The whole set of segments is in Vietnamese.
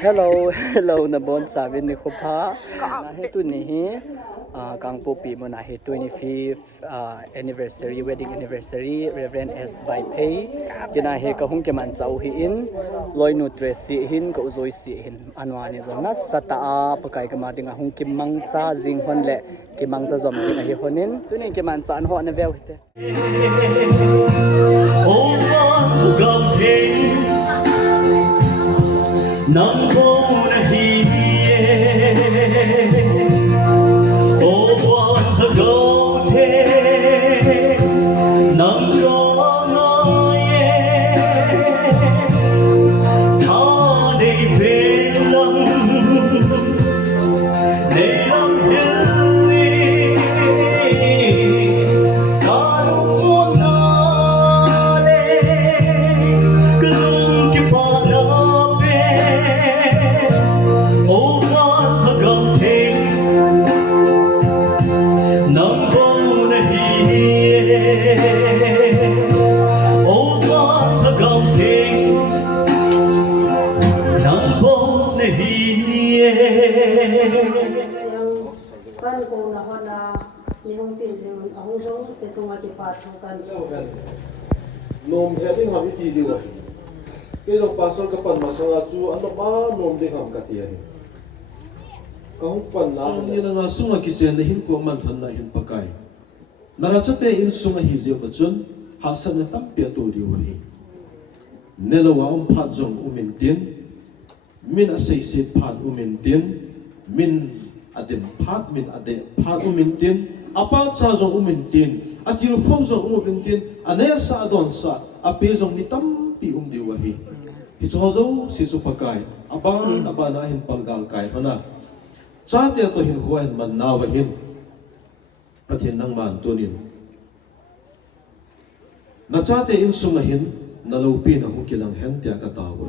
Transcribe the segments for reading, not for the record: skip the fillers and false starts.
hello na bon sabin ni khopa na he tu ni he kang popi mo na he 25th anniversary wedding anniversary Reverend S by Pay kina he ka hung ke man sau hi in loi nu tre si hin ka uzoi si hin anwa ni zong na sata a pakai ka ma ding hung kim mang cha jing hon le ki mang cha zom jing a hi honin tu ni ke man sa an ho na vel hite Nang po na hiye O wan hagaw te Nang ko na ye Ta dey pelang Dey lang hilli Karong mo na le Kalong ki pa na Pan ko na hona ni hong pinjing ahong jong se chunga ki pa thu kan nom heading ham iti diwa ke jong pasal ka pan masanga chu ano ba nom ding ham ka ti hi ka hong pan na ni na nga sunga ki chen hin ko man han na hin pakai nara chate in sunga hi je bachun hasan na tam pe to diwa hi nelawa phat jong umin tin min asai se phat umin tin min adem phat min ade phat umin tin apa cha jong umin tin atil khom jong umin tin ane sa don sa ape jong ni tam pi diwa hi hi chozo si su pakai abang abana hin palgal kai hana cha te to hin huan man na wa hin pathin nang man tunin na cha te in sunga hin na lo pi na hu kilang hen tia ka tawo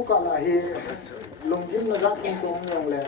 ทุกข์ละเฮลงยิ้มระดับตรงๆอย่างแหละ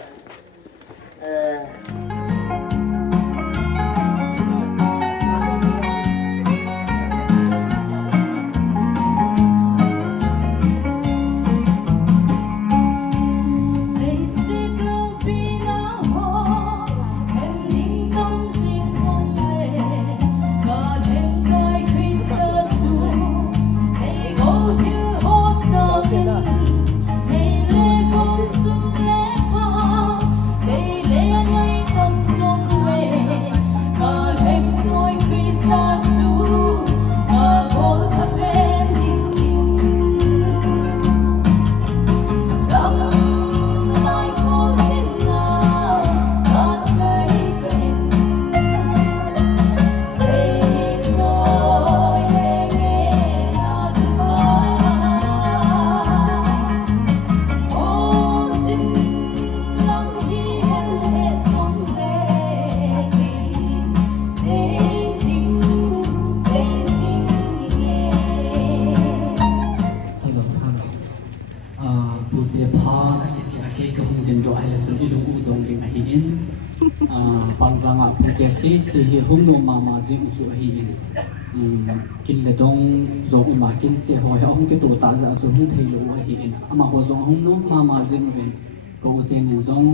zo ai sun ilung u dong ding hi in pangzanga phukesi si hi humno mama ji u chu hi in kin le dong zo u ma kin te ho he ong ke to ta za zo hu thei lo hi in ama ho zo humno mama ji ven ko ten en zong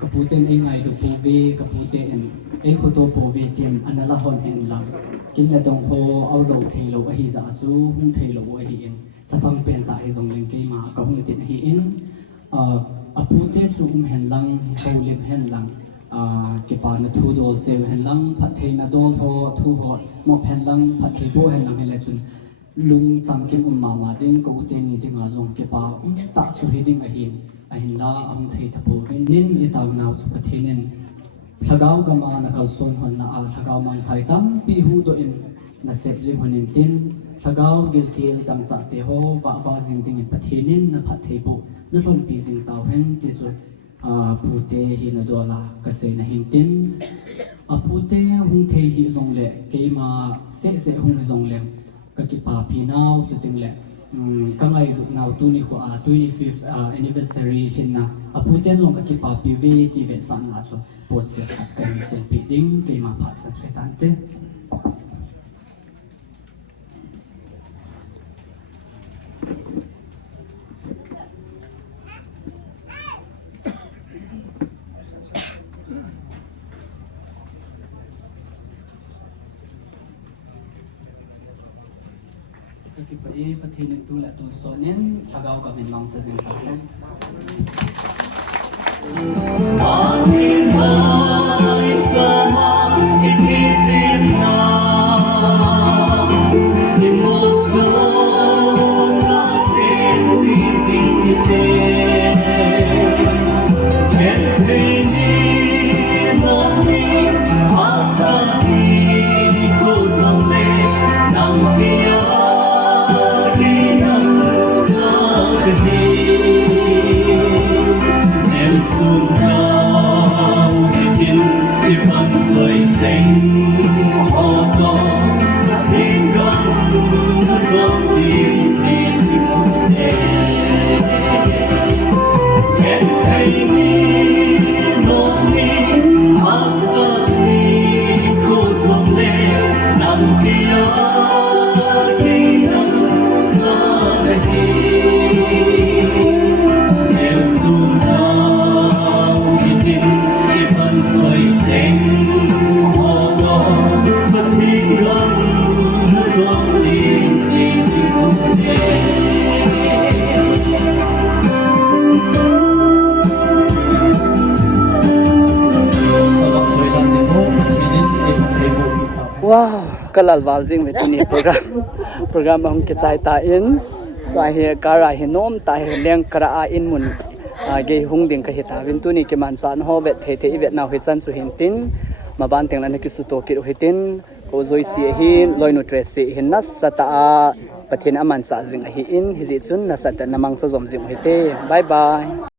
kaputen ai ngai do pove kaputen en ai khoto pove tem anala hon en lang kin le dong ho au lo thei lo hi za chu hu thei lo hi in sapang pen ta hi zong leng ke ma ka hu tin hi in apute chu hen lang ho lim hen lang ke pa na thu do se hen lang phat thei na dol ho thu ho mo hen lang phat thei bo hen lang hele chun lung cham kim ma ma ding ko te ni ding a zong ke pa ta chu hi ding a hin la am thei thapo nin i taw naw chu pathinen thagau ga ma na kal son hon na a thagau mang thai tam pi hu do in na sep jing honin tin thagau gil kel tam cha te ho wa jing ding in pathinin na phat thei bo na lon pi jing taw hen te chu pute hi na dola ka se na hin tin apute hung thei hi zong le ke ma se hung zong le ka ki pa pi naw chu ting le ka ngai ru naw tu ni ko 25th anniversary chin na apute no ka ki pa pi ve ti ve san na chu pot se khat ka ni se pi ding ke ma phat sa che tan te kita pathinin tu la tu sonen thagau ka min long sa jing ta Amin hai sama ikitim na Imoso na sensi zingite Ken kini noni hasani ko samle nang pia Soon now begin if I'm so sing all gone in gone in season can pay me no me hasani ko samle nang pia kinam nahi soon wow kalal wal jing ve ni program hong ke chai ta in ka he kara he nom ta he leng kara a in mun ge hung ding ka he ta win tu ni ke man san ho ve the ve naw he chan chu hin tin ma ban teng la ne ki su to ki he tin ko zoi si hin loinu tres si hin nas sata a pathin aman sa jing hi in hi ji chun na sata namang so zom jing he te bye bye